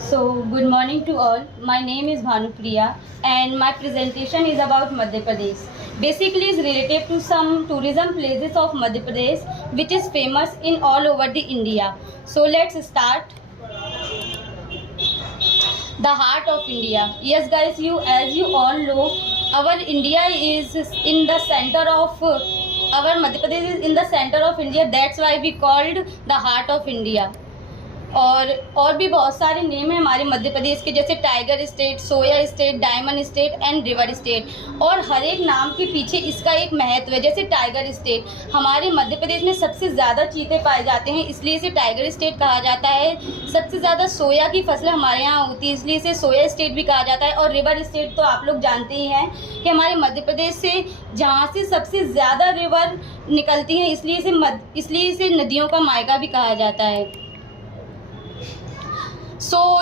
So, good morning to all. My name is Bhanupriya and my presentation is about Madhya Pradesh. Basically, it's related to some tourism places of Madhya Pradesh which is famous in all over the India. So, let's start. The heart of India. Yes, guys, as you all know, our India is in the center of our Madhya Pradesh is in the center of India. That's why we called the heart of India. और भी बहुत सारे name हैं हमारे मध्य प्रदेश के, जैसे tiger state, soya state, diamond state and river state. और हर एक नाम के पीछे इसका एक महत्व है। जैसे टाइगर स्टेट, हमारे मध्य प्रदेश में सबसे ज़्यादा चीते पाए जाते हैं, इसलिए इसे टाइगर स्टेट कहा जाता है। सबसे ज़्यादा सोया की फसलें हमारे यहाँ होती है, इसलिए इसे सोया स्टेट भी कहा जाता है। और रिवर स्टेट तो आप लोग जानते ही हैं कि हमारे मध्य प्रदेश से जहाँ से सबसे ज़्यादा रिवर निकलती हैं, इसलिए इसे नदियों का मायका भी कहा जाता है।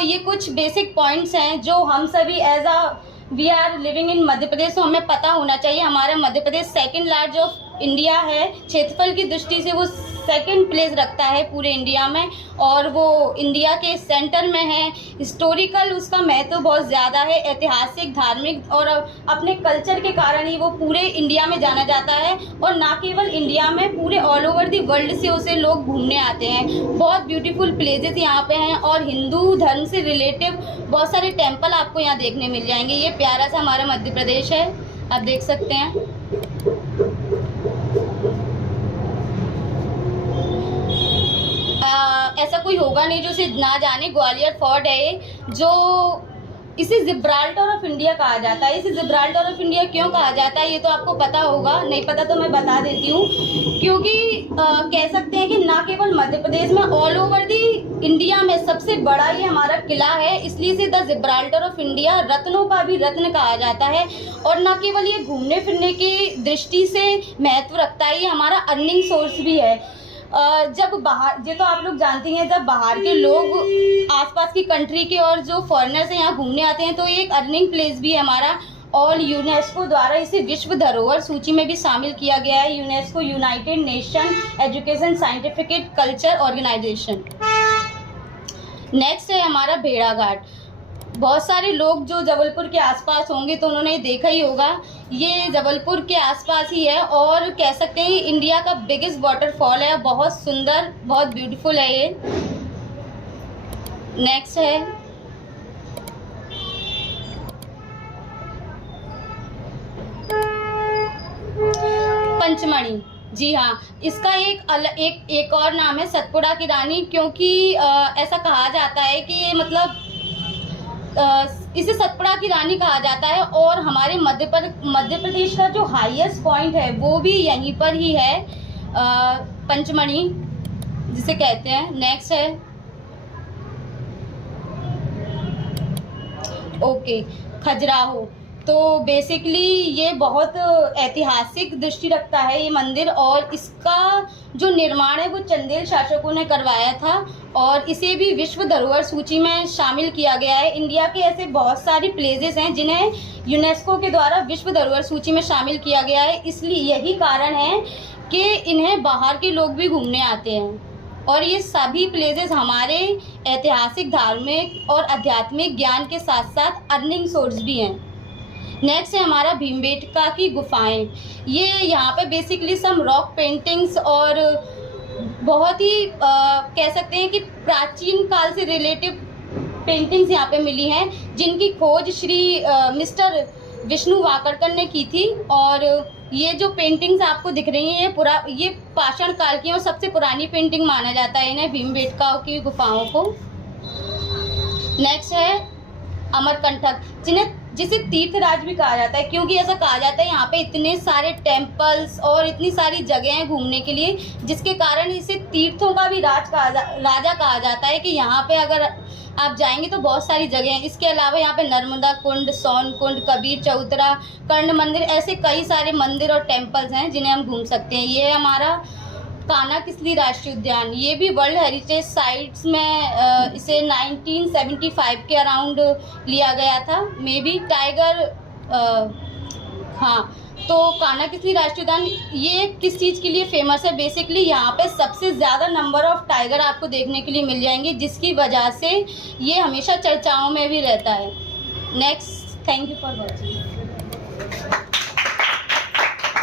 ये कुछ बेसिक पॉइंट्स हैं जो हम सभी as we are living in Madhya Pradesh, तो हमें पता होना चाहिए। हमारा Madhya Pradesh second large of India है, क्षेत्रफल की दृष्टि से वो सेकंड प्लेस रखता है पूरे इंडिया में, और वो इंडिया के सेंटर में है। हिस्टोरिकल उसका महत्व बहुत ज़्यादा है, ऐतिहासिक, धार्मिक और अपने कल्चर के कारण ही वो पूरे इंडिया में जाना जाता है। और ना केवल इंडिया में, पूरे ऑल ओवर दी वर्ल्ड से उसे लोग घूमने आते हैं। बहुत ब्यूटीफुल प्लेसेस यहाँ पे हैं और हिंदू धर्म से रिलेटिव बहुत सारे टेम्पल आपको यहाँ देखने मिल जाएंगे। ये प्यारा सा हमारा मध्य प्रदेश है, आप देख सकते हैं। ऐसा कोई होगा नहीं जो इसे ना जाने। ग्वालियर फोर्ट है जो इसे जिब्राल्टर ऑफ इंडिया कहा जाता है। इसे जिब्राल्टर ऑफ इंडिया क्यों कहा जाता है ये तो आपको पता होगा, नहीं पता तो मैं बता देती हूँ। क्योंकि कह सकते हैं कि ना केवल मध्य प्रदेश में, ऑल ओवर दी इंडिया में सबसे बड़ा ये हमारा किला है, इसलिए इसे द जिब्राल्टर ऑफ इंडिया, रत्नों का भी रत्न कहा जाता है। और न केवल ये घूमने फिरने की दृष्टि से महत्व रखता है, ये हमारा अर्निंग सोर्स भी है। जब बाहर, ये तो आप लोग जानती हैं, जब बाहर के लोग आसपास की कंट्री के और जो फॉरेनर्स हैं यहाँ घूमने आते हैं, तो ये एक अर्निंग प्लेस भी है हमारा। और यूनेस्को द्वारा इसे विश्व धरोहर सूची में भी शामिल किया गया है। UNESCO, United Nation Education Scientific Culture Organization. Next है हमारा भेड़ाघाट। बहुत सारे लोग जो जबलपुर के आसपास होंगे तो उन्होंने देखा ही होगा, ये जबलपुर के आसपास ही है और कह सकते हैं इंडिया का बिगेस्ट वाटरफॉल है। बहुत सुंदर, बहुत ब्यूटीफुल है ये। नेक्स्ट है पंचमढ़ी। जी हाँ, इसका एक और नाम है सतपुड़ा की रानी, क्योंकि ऐसा कहा जाता है कि ये मतलब इसे सतपुड़ा की रानी कहा जाता है। और हमारे मध्य प्रदेश का जो हाईएस्ट पॉइंट है वो भी यहीं पर ही है, पंचमढ़ी जिसे कहते हैं। नेक्स्ट है ओके, खजुराहो। तो बेसिकली ये बहुत ऐतिहासिक दृष्टि रखता है ये मंदिर, और इसका जो निर्माण है वो चंदेल शासकों ने करवाया था और इसे भी विश्व धरोहर सूची में शामिल किया गया है। इंडिया के ऐसे बहुत सारी प्लेसेस हैं जिन्हें यूनेस्को के द्वारा विश्व धरोहर सूची में शामिल किया गया है, इसलिए यही कारण है कि इन्हें बाहर के लोग भी घूमने आते हैं। और ये सभी प्लेसेस हमारे ऐतिहासिक, धार्मिक और आध्यात्मिक ज्ञान के साथ साथ अर्निंग सोर्स भी हैं। नेक्स्ट है हमारा भीमबेटका की गुफाएं। ये यहाँ पे बेसिकली सम रॉक पेंटिंग्स और बहुत ही कह सकते हैं कि प्राचीन काल से रिलेटिव पेंटिंग्स यहाँ पे मिली हैं, जिनकी खोज श्री मिस्टर विष्णु वाकड़कर ने की थी। और ये जो पेंटिंग्स आपको दिख रही हैं ये पाषाण काल की और सबसे पुरानी पेंटिंग माना जाता है इन्हें, भीमबेटका की गुफाओं को। नेक्स्ट है अमरकंटक, जिसे तीर्थराज भी कहा जाता है, क्योंकि ऐसा कहा जाता है यहाँ पे इतने सारे टेम्पल्स और इतनी सारी जगह हैं घूमने के लिए, जिसके कारण इसे तीर्थों का भी राजा कहा जाता है। कि यहाँ पे अगर आप जाएंगे तो बहुत सारी जगह हैं। इसके अलावा यहाँ पे नर्मदा कुंड, सोन कुंड, कबीर चौतरा, कर्ण मंदिर, ऐसे कई सारे मंदिर और टेम्पल्स हैं जिन्हें हम घूम सकते हैं। ये हमारा कान्हा-किसली राष्ट्रीय उद्यान, ये भी वर्ल्ड हेरिटेज साइट्स में इसे 1975 के अराउंड लिया गया था। मे बी टाइगर, हाँ, तो कानाकिसली राष्ट्रीय उद्यान ये किस चीज़ के लिए फेमस है? बेसिकली यहाँ पे सबसे ज़्यादा नंबर ऑफ टाइगर आपको देखने के लिए मिल जाएंगे, जिसकी वजह से ये हमेशा चर्चाओं में भी रहता है। Next, thank you for watching.